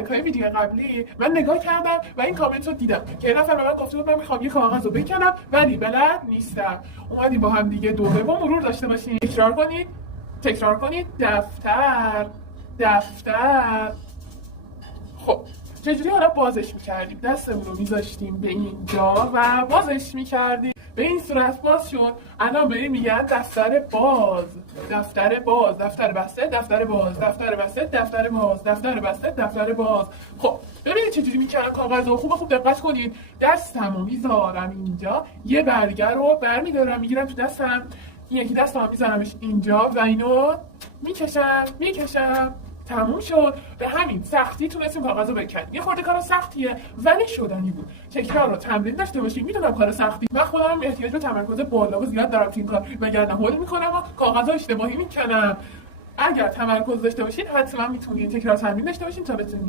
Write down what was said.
لایک‌های ویدیو قبلی من نگاه کردم و این کامنت رو دیدم که یه نفر به من گفته بود من میخوام یه کاغذ رو بکنم ولی بلد نیستم. اومدیم با هم دیگه دوره با مرور داشته باشیم. تکرار کنید دفتر. خب چجوری حالا بازش میکردیم؟ دستمون رو میذاشتیم به اینجا و بازش میکردیم. به این صورت باز شد. الان به این میگن دفتر باز، دفتر بسته، دفتر باز، دفتر بسته، دفتر باز، دفتر بسته، دفتر باز. خب ببینید چجوری میکردم کاغذ رو. خوب دقت کنید. دستمو میذارم اینجا، یه برگه رو برمیدارم میگیرم تو دستم، این یکی دستمو میذارمش اینجا و اینو میکشم. تموم شد. به همین سختی تونستیم کاغذ رو بکنیم. یه خورده کار سختیه ولی شدنی بود. تکرار رو تمرین داشته باشیم. میدونم کار سختی. من خودم احتیاج به تمرکز بالا و زیاد دارم تو این کار، وگرنه هول میکنم و کاغذ اشتباهی میکنم. اگر تمرکز داشته باشید حتما میتونید تکرار تمرین داشته باشین تا بتونید